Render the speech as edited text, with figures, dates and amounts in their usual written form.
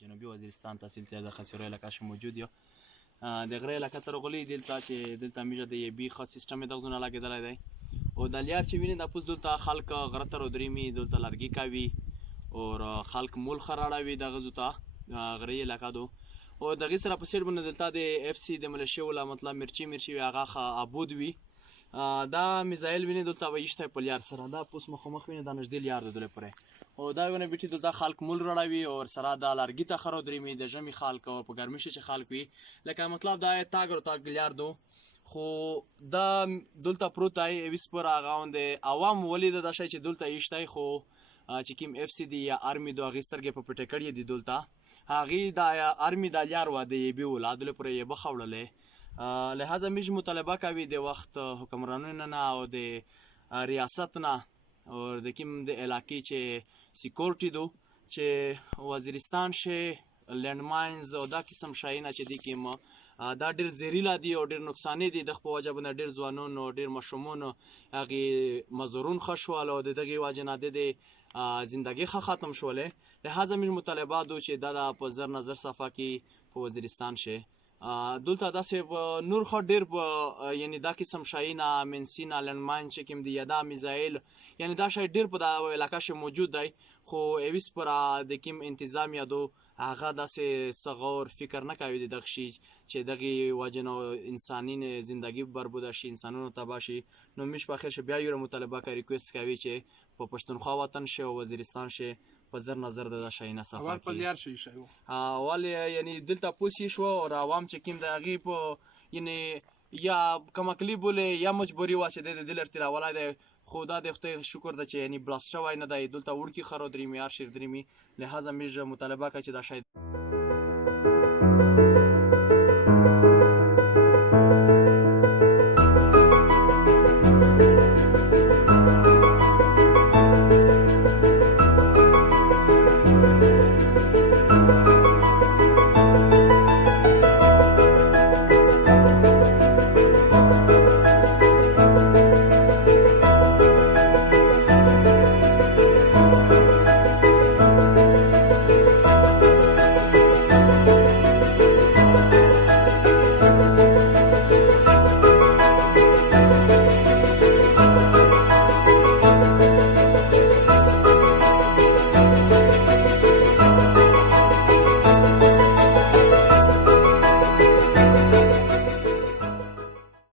جنوبي وزیرستان تحصیل ته د خسیرو علاقه ش موجود یو د غره علاقه ته راغلي دلته چې دلته میجه د یبي خاص سیستم دغه نه لګیدلی دی او د لیار چې ویني د پوز دلته خلک غره ته رودريمي دلته لرګي کوي او خلک مول خراړوي دغه زوته غره علاقه دو او دغه سره په سیر باندې دلته د اف سی د ملشي ولا مطلب مرچی هغه ابود وي دا میزایل ویني دلته وایشته په لیار سره دا پوس مخمخ ویني د نږدې لیار د دلته پره او دا ونه بیٹی دلته خلک مول رړوي او سره د لرګي ته خرو درېمي د جمی خلک او په ګرمي چې خلک وي لکه مطلب دا تاګر تاګ لیار دو خو دا دلته پروت دی ویس پر هغه عوام ولید د شي چې دلته ایشته خو چې کیم اف سی دی یا ارمی دو غسترګه په پټ کړی دی دلته هغه د ارمی د لیار و دی بي ولادل پرې یې بخوړلې لہذا میش مطالبه کوي د وخت حکمرانونو نه او د ریاست نه او د کیم د علاقې چې سکیورټي دو چې وزیرستان شه لند ماینز او دا قسم شایونه چې دی کیم دا ډیر زهریلا دي او ډیر نقصان دي د خپل وجه باندې ډیر ځوانون او ډیر مشمون هغه مزورون خشوال او دغه وجه نه د زندگی ختم شوله لہذا میش مطالبه دو چې دا په زر نظر صفه کې په وزیرستان شه دلته داسې نور خو ډیر یعنی دا قسم شایونه منسینا لنمان چې کوم دی یادا میزایل یعنی دا شای ډیر په د علاقه شه موجود دی خو اویس پر د کوم انتظامیه دو هغه داسې صغور فکر نه کوي د دغه شي چې دغه واجنو انساني زندگی برباد شي انسانونو تباه شي نو مش په اخر شه بیا یو مطالبه کوي ریکوست کوي چې په پښتونخوا وطن شه او وزیرستان شه په زر نظر د شاینه صفه اول په لیار شي شو اول یعنی دلته پوسی شو او عوام چې کیم د غي په یعنی یا کمکلی بوله یا مجبوری واشه د دل ارترا ولای خدا د خدای شکر د چې یعنی بلاس شوی نه دی دلته وړکی خرو درې میار شیر درې می لہذا میج مطالبه کوي چې دا شاید